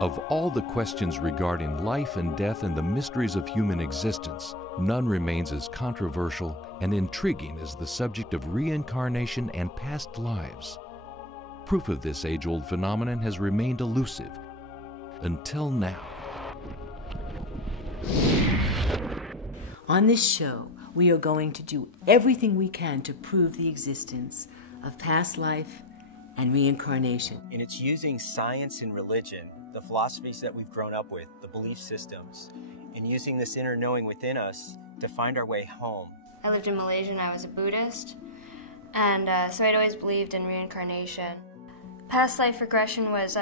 Of all the questions regarding life and death and the mysteries of human existence, none remains as controversial and intriguing as the subject of reincarnation and past lives. Proof of this age-old phenomenon has remained elusive until now. On this show, we are going to do everything we can to prove the existence of past life and reincarnation. And it's using science and religion, the philosophies that we've grown up with, the belief systems, and using this inner knowing within us to find our way home. I lived in Malaysia and I was a Buddhist, and so I'd always believed in reincarnation. Past life regression was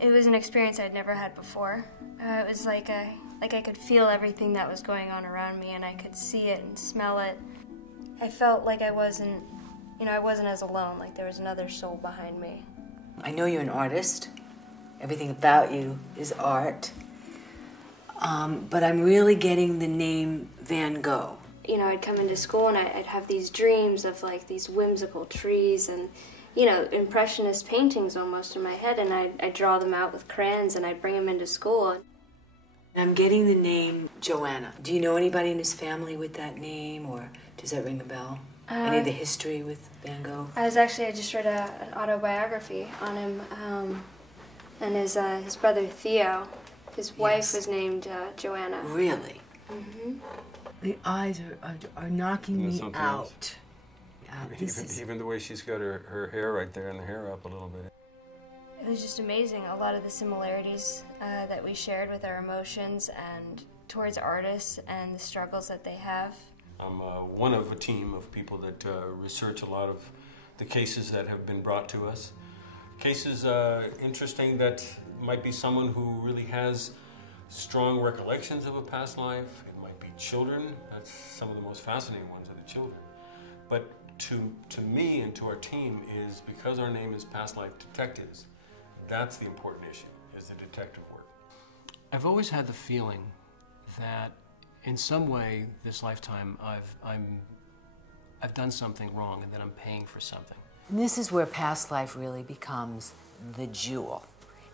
it was an experience I'd never had before. It was like I could feel everything that was going on around me, and I could see it and smell it. I felt like I wasn't as alone, like there was another soul behind me. I know you're an artist. Everything about you is art. But I'm really getting the name Van Gogh. You know, I'd come into school and I'd have these dreams of like these whimsical trees and, you know, impressionist paintings almost in my head, and I'd draw them out with crayons and I'd bring them into school. I'm getting the name Joanna. Do you know anybody in his family with that name, or does that ring a bell? Any of the history with Van Gogh? I just read an autobiography on him, and his brother Theo, his wife was named Joanna. Really? Mm-hmm. The eyes are knocking me out. Even the way she's got her hair right there and the hair up a little bit. It was just amazing, a lot of the similarities that we shared with our emotions and towards artists and the struggles that they have. I'm one of a team of people that research a lot of the cases that have been brought to us. Cases interesting that might be someone who really has strong recollections of a past life. It might be children. That's some of the most fascinating ones are the children. But to me and to our team is because our name is Past Life Detectives, that's the important issue, is the detective work. I've always had the feeling that in some way this lifetime I've done something wrong and that I'm paying for something. And this is where past life really becomes the jewel,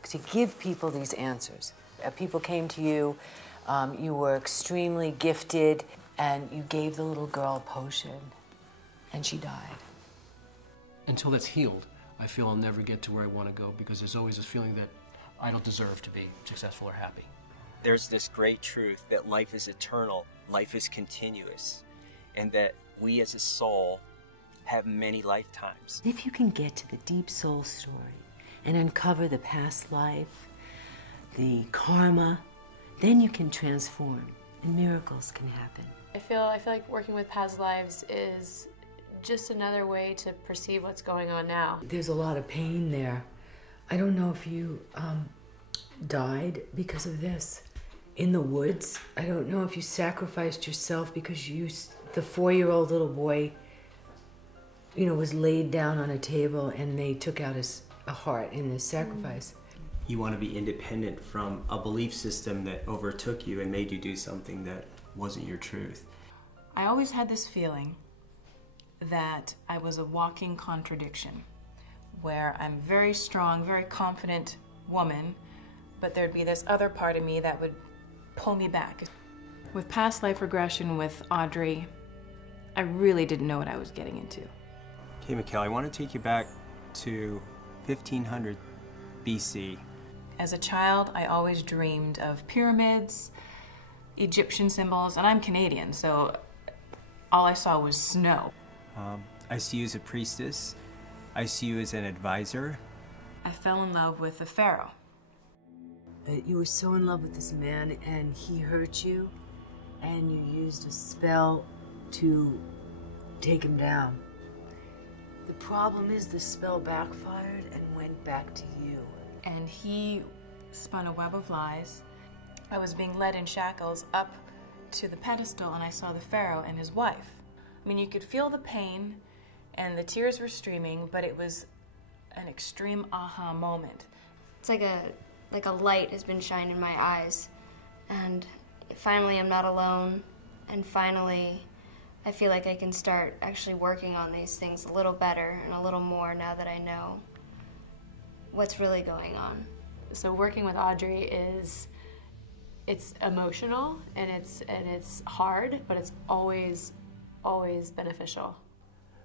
to give people these answers. People came to you, you were extremely gifted, and you gave the little girl a potion, and she died. Until that's healed, I feel I'll never get to where I want to go, because there's always this feeling that I don't deserve to be successful or happy. There's this great truth that life is eternal, life is continuous, and that we as a soul have many lifetimes. If you can get to the deep soul story and uncover the past life, the karma, then you can transform and miracles can happen. I feel like working with past lives is just another way to perceive what's going on now. There's a lot of pain there. I don't know if you died because of this. In the woods, I don't know if you sacrificed yourself because the 4-year-old little boy, you know, was laid down on a table and they took out a heart in this sacrifice. You want to be independent from a belief system that overtook you and made you do something that wasn't your truth. I always had this feeling that I was a walking contradiction, where I'm very strong, very confident woman, but there'd be this other part of me that would pull me back. With past life regression with Audrey, I really didn't know what I was getting into. Okay, Mikayla, I want to take you back to 1500 BC. As a child, I always dreamed of pyramids, Egyptian symbols, and I'm Canadian, so all I saw was snow. I see you as a priestess. I see you as an advisor. I fell in love with the pharaoh. You were so in love with this man and he hurt you, and you used a spell to take him down. The problem is the spell backfired and went back to you. And he spun a web of lies. I was being led in shackles up to the pedestal, and I saw the pharaoh and his wife. I mean, you could feel the pain and the tears were streaming, but it was an extreme aha moment. It's like a light has been shined in my eyes, and finally I'm not alone, and finally I feel like I can start actually working on these things a little better and a little more now that I know what's really going on. So working with Audrey it's emotional and it's hard, but it's always beneficial.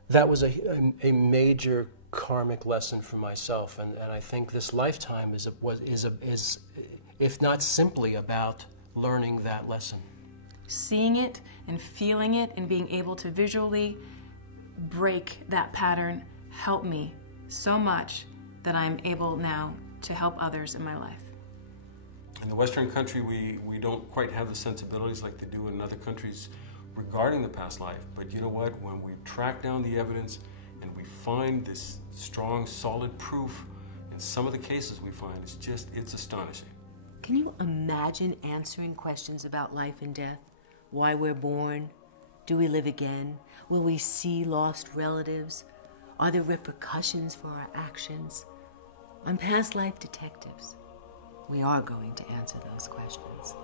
That was a major karmic lesson for myself, and I think this lifetime is if not simply about learning that lesson. Seeing it and feeling it and being able to visually break that pattern helped me so much that I'm able now to help others in my life. In the Western country, we don't quite have the sensibilities like they do in other countries regarding the past life. But you know what? When we track down the evidence and we find this strong, solid proof, in some of the cases we find, it's astonishing. Can you imagine answering questions about life and death? Why we're born? Do we live again? Will we see lost relatives? Are there repercussions for our actions? On Past Life Detectives, we are going to answer those questions.